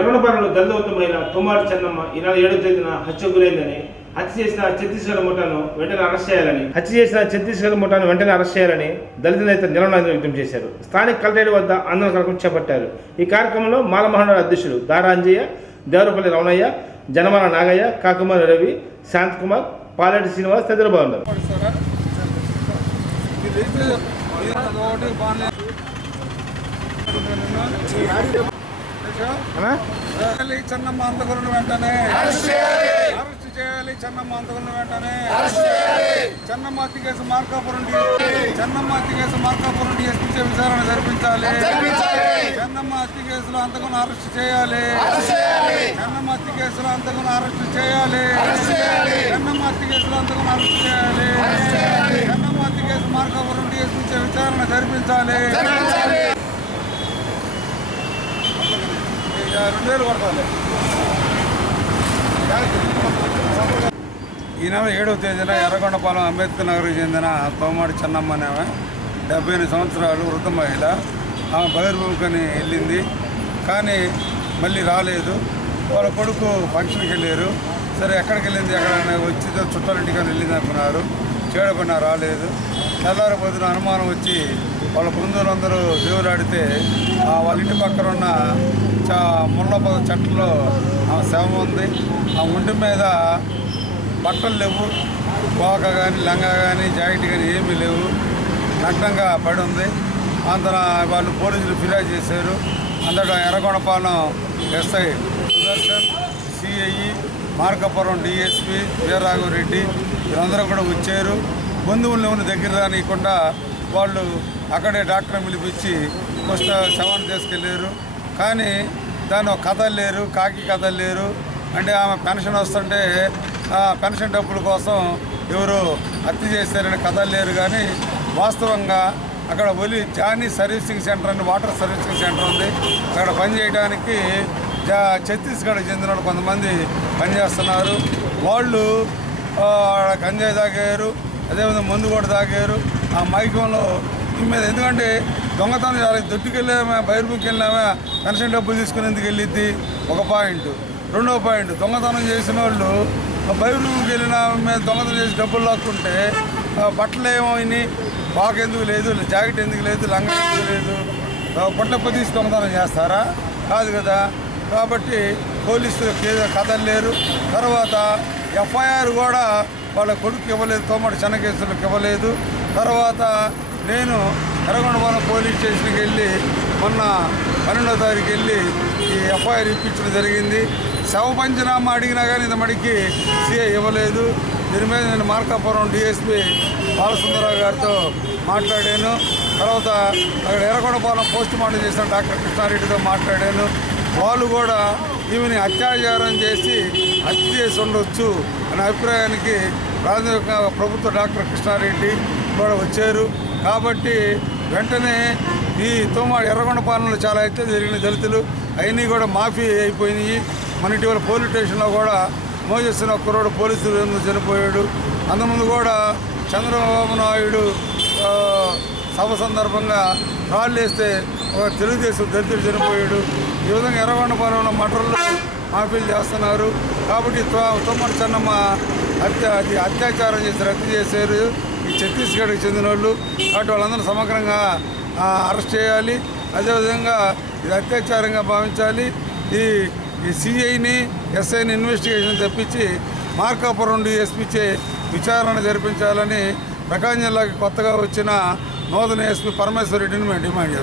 ఎర్రనపరంలో దళితవంతమైన తుమ్మాడి చెన్నమ్మ ఈ నెల ఏడో తేదీన హత్య గురైందని హత్య చేసిన ఛత్తీస్గఢ్ ముఠాను వెంటనే అరెస్ట్ చేయాలని హత్య చేసిన ఛత్తీస్గఢ్ ముఠాను వెంటనే అరెస్ట్ చేయాలని దళిత నేత నిలవనాథన్ వ్యక్తం చేశారు. స్థానిక కలెక్టరేట్ వద్ద ఆందోళన కార్యక్రమం చేపట్టారు. ఈ కార్యక్రమంలో మాలమహండ అధ్యక్షులు దారాంజయ్య దేవరపల్లి రమణయ్య జనమాల నాగయ్య కాకుమారి రవి శాంతకుమార్ పాలెటి శ్రీనివాస్ తదితరులు బాగున్నారు. చెన్నమ్మ అంతకులను వెంటనే. అరెస్ట్ చేయాలి. చెన్నమ్మ అంతకులను వెంటనే. చెన్నమ్మ హత్య కేసు మార్కాపురం చెన్నమ్మ హత్య కేసు మార్కాపురం డిఎస్పీ విచారణ జరిపించాలి. చెన్నమ్మ హత్య కేసులో అంతకులను అరెస్ట్ చేయాలి. చెన్నమ్మ హత్య కేసులో అంతకులను అరెస్ట్ చేయాలి. చెన్నమ్మ హత్య కేసులో అంతకులను అరెస్ట్ చేయాలి. చెన్నమ్మ హత్య కేసు మార్కాపురం డిఎస్పీ విచారణ జరిపించాలి. రెండు వేలు ఈ నెల ఏడవ తేదీన ఎర్రగొండపాలెం అంబేద్కర్ నగర్కి చెందిన తోమాడి చెన్నమ్మ అనే డెబ్బై ఎనిమిది సంవత్సరాలు వృద్ధ మహిళ. ఆమె బహిర్భూమికని వెళ్ళింది కానీ మళ్ళీ రాలేదు. వాళ్ళ కొడుకు ఫంక్షన్కి వెళ్ళారు. సరే ఎక్కడికి వెళ్ళింది ఎక్కడ వచ్చి చుట్టాలింటికి వెళ్ళింది అనుకున్నారు. చేయడపడినా రాలేదు. తెల్లారిపోతున్న అనుమానం వచ్చి వాళ్ళ బృందులందరూ దేవులాడితే వాళ్ళ ఇంటి పక్కన ఉన్న చా ముళ్ళ చెట్లలో ఆ శవం ఉంది. ఆ ఒంటి మీద బట్టలు లేవు. కోక కానీ లంగా కానీ జాకెట్ కానీ ఏమీ లేవు. నగ్నంగా పడి ఉంది. అంతన వాళ్ళు పోలీసులు ఫిర్యాదు చేశారు. అంతటా Yerragondapalem SI Sudarshan CI Markapuram DSP Veeraraghavareddy వీరందరూ కూడా వచ్చారు. బంధువులు ఎవరిని దగ్గర రానియకుండా వాళ్ళు అక్కడే డాక్టర్ని పిలిపించి కుష్ట శవాన్ని తీసుకెళ్ళారు. కానీ దాని ఒక కథలు లేరు కాకి కథలు లేరు. అంటే ఆమె పెన్షన్ వస్తుంటే ఆ పెన్షన్ డబ్బుల కోసం ఎవరు హత్య చేశారని కథలు లేరు. కానీ వాస్తవంగా అక్కడ ఒలి జానీ సర్వీసింగ్ సెంటర్ అని వాటర్ సర్వీసింగ్ సెంటర్ ఉంది. అక్కడ పనిచేయడానికి జా ఛత్తీస్గఢ్ చెందిన వాళ్ళు కొంతమంది పనిచేస్తున్నారు. వాళ్ళు ఆ, ఆడ గంజాయి తాగారు. అదేవిధంగా మందు కూడా తాగారు. ఆ మైకంలో మీద ఎందుకంటే దొంగతనం చాలా దొట్టుకెళ్ళామా బైర్బుకి వెళ్ళామా పెన్షన్ డబ్బులు తీసుకునేందుకు వెళ్ళిద్ది? ఒక పాయింట్. రెండో పాయింట్ దొంగతనం చేసిన వాళ్ళు బైర్బుకి వెళ్ళిన మీద దొంగతనం చేసి డబ్బులు లాక్కుంటే బట్టలు ఏమైనాయి? పాక ఎందుకు లేదు జాకెట్ ఎందుకు లేదు లంగా ఎందుకు లేదు? పొట్లప్ప తీసి దొంగతనం చేస్తారా? కాదు కదా. కాబట్టి పోలీసులు కథలు లేరు. తర్వాత ఎఫ్ఐఆర్ కూడా వాళ్ళ కొడుకు ఇవ్వలేదు తోమటి చిన్న ఇవ్వలేదు. తర్వాత నేను ఎర్రగొండపాలెం పోలీస్ స్టేషన్కి వెళ్ళి మొన్న పన్నెండో తారీఖు వెళ్ళి ఈ ఎఫ్ఐఆర్ ఇప్పించడం జరిగింది. శవ పంచనామా అడిగినా కానీ ఇంతమడికి సీఏ ఇవ్వలేదు. దీని మీద నేను మార్కాపురం డిఎస్పి బాలసుందరరావు గారితో మాట్లాడాను. తర్వాత అక్కడ ఎర్రగొండపాలెం పోస్ట్ మార్టం చేసిన డాక్టర్ కృష్ణారెడ్డితో మాట్లాడాను. వాళ్ళు కూడా ఈమెని అత్యాచారం చేసి హత్య చేసి ఉండొచ్చు అనే అభిప్రాయానికి ప్రాథమికంగా ప్రభుత్వ డాక్టర్ కృష్ణారెడ్డి కూడా వచ్చారు. కాబట్టి వెంటనే ఈ తోమాడు ఎర్రగొండపాలనలో చాలా అయితే జరిగిన దళితులు అవన్నీ కూడా మాఫీ అయిపోయినాయి. మన ఇటీవల పోలీస్ స్టేషన్లో కూడా మోజేస్తున్న కుర్రోడు పోలీసులు ఎందుకు చనిపోయాడు? అంతకుముందు కూడా చంద్రబాబు నాయుడు సభ సందర్భంగా రాళ్ళు వేస్తే ఒక తెలుగుదేశం దళితుడు చనిపోయాడు. ఈ విధంగా ఎర్రగొండపాలెంలో మటర్లు మాఫీలు చేస్తున్నారు. కాబట్టి తో- తొమ్మడి చెన్నమ్మ హత్య అది అత్యాచారం చేసి రద్దు చేశారు. ఈ ఛత్తీస్గఢ్కి చెందిన వాళ్ళు కాబట్టి వాళ్ళందరూ సమగ్రంగా అరెస్ట్ చేయాలి. అదేవిధంగా ఇది అత్యాచారంగా భావించాలి. ఈ ఈ సిఐని ఎస్ఐని ఇన్వెస్టిగేషన్ తెప్పించి మార్కాపురం ఎస్పీచే విచారణ జరిపించాలని ప్రకాశం జిల్లాకి కొత్తగా వచ్చిన నూతన ఎస్పీ పరమేశ్వర రెడ్డిని మేము డిమాండ్ చేస్తాం